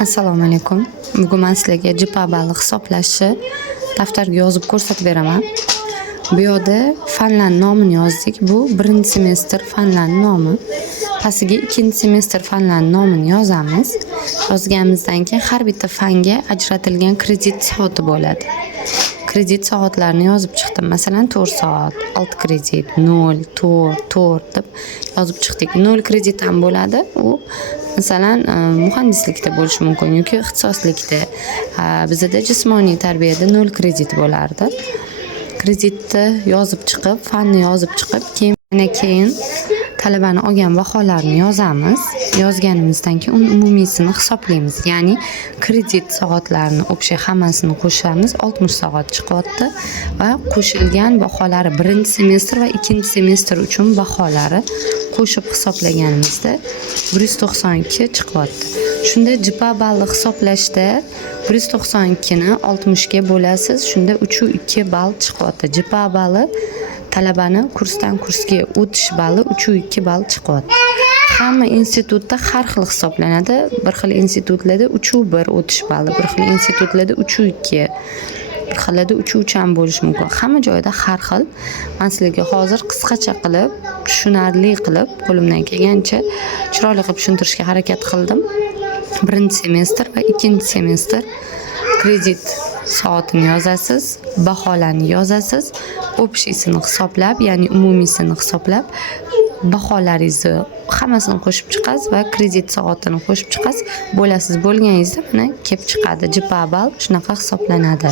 Assalomu alaykum. Bugun men sizlarga JIPA balli hisoblashni daftarga yozib ko'rsatib beraman. Bu yerda fanlar nomini yozdik. Bu 1-semestr fanlar nomi. Pastiga 2-semestr fanlar nomini yozamiz. Yozganimizdan keyin har bitta fanga ajratilgan kredit soati bo'ladi. Kredit soatlarini yozib chiqdim. Masalan, 4 soat, 6 kredit, 0, 4 deb yozib chiqdik. 0 kredit ham bo'ladi. U masalan, muhandislikda bo'lishi mumkin yoki ixtisoslikda. Bizda jismoniy tarbiyada 0 kredit bo'lardi. Kreditni yozib chiqib, fanni yozib chiqib, keyin talabani olgan baholarini yozamiz. Yozganimizdan keyin uni umumiysini hisoblaymiz. Ya'ni kredit soatlarini o'sha hammasini qo'shamiz, 60 soat chiqyapti va qo'shilgan baholari 1-semestr va 2-semestr uchun baholari qo'shib hisoblaganimizda 192 chiqyapti. Shunda JIPA balli hisoblashda 192 ni 60 ga bo'lasiz. Shunda 3.2 ball chiqyapti. JIPA balli talabani kursdan kursga o'tish balli 3.2 ball chiqyapti. Hamma institutda har xil hisoblanadi. Bir xil institutlarda 3.1 o'tish balli, bir xil institutlarda 3.2, bir xillarda 3.3 ham bo'lishi mumkin. Hamma joyda har xil. Men sizlarga hozir qisqacha qilib, tushunarli qilib, qo'limdan kelgancha chiroyli qilib tushuntirishga harakat qildim. 1-semestr va 2-semestr kredit soatini yozasiz, baholarni yozasiz, общийsini hisoblab, ya'ni umumiysini hisoblab, baholaringizni hammasini qo'shib chiqasiz va kredit soatini qo'shib chiqasiz. Bo'lasiz. Bo'lganingizda mana kelib chiqadi. JIPA ball shunaqa hisoblanadi.